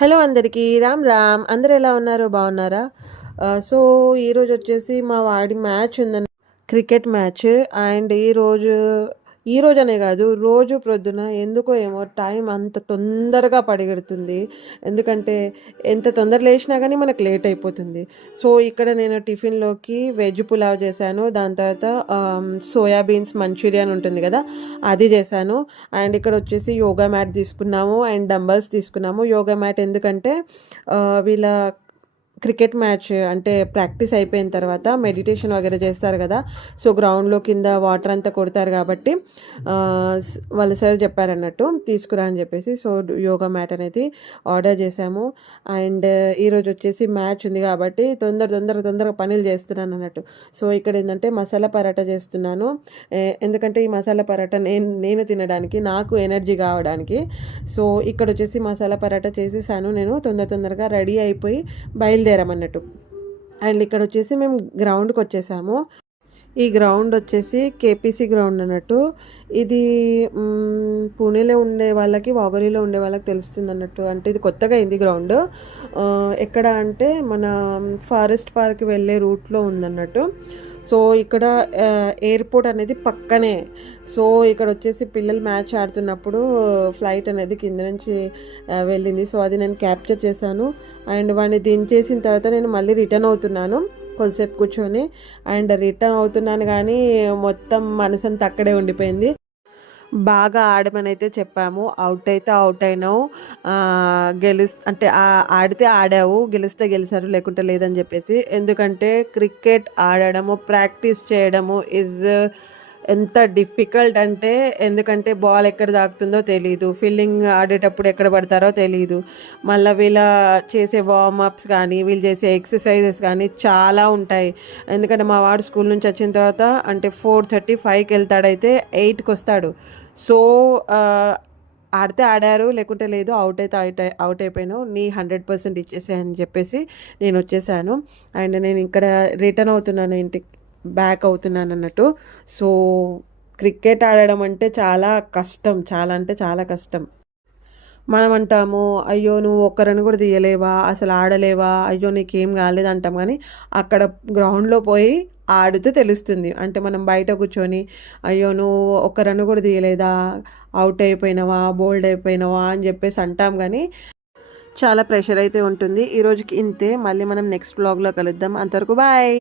Hello అందరికీ రామ్ రామ్. అందరూ ఎలా ఉన్నారు? బాగున్నారా? సో ఈరోజు వచ్చేసి మా వాడి మ్యాచ్ ఉందండి, క్రికెట్ మ్యాచ్. అండ్ ఈ రోజు అనే కాదు, రోజు ప్రొద్దున ఎందుకో ఏమో టైం అంత తొందరగా పరిగెడుతుంది. ఎందుకంటే ఎంత తొందర లేచినా కానీ మనకు లేట్ అయిపోతుంది. సో ఇక్కడ నేను టిఫిన్లోకి వెజ్ పులావ్ చేశాను. దాని తర్వాత సోయాబీన్స్ మంచూరియన్ ఉంటుంది కదా, అది చేశాను. అండ్ ఇక్కడ వచ్చేసి యోగా మ్యాట్ తీసుకున్నాము అండ్ డంబల్స్ తీసుకున్నాము. యోగా మ్యాట్ ఎందుకంటే వీళ్ళ క్రికెట్ మ్యాచ్ అంటే ప్రాక్టీస్ అయిపోయిన తర్వాత మెడిటేషన్ వగేరా చేస్తారు కదా, సో గ్రౌండ్లో కింద వాటర్ అంతా కొడతారు కాబట్టి వాళ్ళ సార్ చెప్పారన్నట్టు తీసుకురా అని చెప్పేసి, సో యోగా మ్యాట్ అనేది ఆర్డర్ చేశాము. అండ్ ఈరోజు వచ్చేసి మ్యాచ్ ఉంది కాబట్టి తొందరగా పనులు చేస్తున్నాను అన్నట్టు. సో ఇక్కడ ఏంటంటే మసాలా పరాటా చేస్తున్నాను. ఎందుకంటే ఈ మసాలా పరాటా నేను తినడానికి, నాకు ఎనర్జీ కావడానికి. సో ఇక్కడ వచ్చేసి మసాలా పరాటా చేసేసాను. నేను తొందరగా రెడీ అయిపోయి బయలుదేరామన్నట్టు. అండ్ ఇక్కడ వచ్చేసి మేము గ్రౌండ్కి వచ్చేసాము. ఈ గ్రౌండ్ వచ్చేసి కేపీసీ గ్రౌండ్ అన్నట్టు. ఇది పూణేలో ఉండే వాళ్ళకి, వాబరీలో ఉండే వాళ్ళకి తెలుస్తుంది అన్నట్టు. అంటే ఇది కొత్తగా అయింది గ్రౌండ్. ఎక్కడ అంటే మన ఫారెస్ట్ పార్క్ వెళ్ళే రూట్లో ఉందన్నట్టు. సో ఇక్కడ ఎయిర్పోర్ట్ అనేది పక్కనే. సో ఇక్కడ వచ్చేసి పిల్లలు మ్యాచ్ ఆడుతున్నప్పుడు ఫ్లైట్ అనేది కింద నుంచి వెళ్ళింది. సో అది నేను క్యాప్చర్ చేశాను. అండ్ వాడిని దించేసిన తర్వాత నేను మళ్ళీ రిటర్న్ అవుతున్నాను కొద్దిసేపు కూర్చొని. అండ్ రిటర్న్ అవుతున్నాను కానీ మొత్తం మనసంతా అక్కడే ఉండిపోయింది. బాగా ఆడమని అయితే చెప్పాము. అవుట్ అయితే అవుట్ అయినావు, అంటే ఆడితే ఆడావు, గెలిస్తే గెలిచారు, లేకుంటే లేదని చెప్పేసి. ఎందుకంటే క్రికెట్ ఆడడము, ప్రాక్టీస్ చేయడము ఎంత డిఫికల్ట్ అంటే, ఎందుకంటే బాల్ ఎక్కడ తాకుతుందో తెలియదు, ఫీల్డింగ్ ఆడేటప్పుడు ఎక్కడ పడతారో తెలియదు. మళ్ళీ వీళ్ళ చేసే వార్మప్స్ కానీ, వీళ్ళు చేసే ఎక్సర్సైజెస్ కానీ చాలా ఉంటాయి. ఎందుకంటే మా వాడు స్కూల్ నుంచి వచ్చిన తర్వాత అంటే 4:35కి వెళ్తాడైతే 8కి వస్తాడు. సో ఆడితే ఆడారు, లేకుంటే లేదు, అవుట్ అయిపోయినావు, నీ 100% ఇచ్చేసాయని చెప్పేసి నేను వచ్చేసాను. అండ్ నేను ఇక్కడ రిటర్న్ అవుతున్నాను, ఇంటికి బ్యాక్ అవుతున్నాను అన్నట్టు. సో క్రికెట్ ఆడడం అంటే చాలా కష్టం, చాలా అంటే చాలా కష్టం. మనం అంటాము అయ్యో నువ్వు ఒక్క రన్ కూడా తీయలేవా, అసలు ఆడలేవా, అయ్యో నీకేం కాలేదు అంటాం. కానీ అక్కడ గ్రౌండ్లో పోయి ఆడితే తెలుస్తుంది. అంటే మనం బయట కూర్చొని అయ్యో నువ్వు ఒక్క రన్ కూడా తీయలేదా, అవుట్ అయిపోయినావా, బోల్డ్ అయిపోయినావా అని చెప్పేసి అంటాం. కానీ చాలా ప్రెషర్ అయితే ఉంటుంది. ఈరోజుకి ఇంతే. మళ్ళీ మనం నెక్స్ట్ బ్లాగ్లో కలుద్దాం. అంతవరకు బాయ్.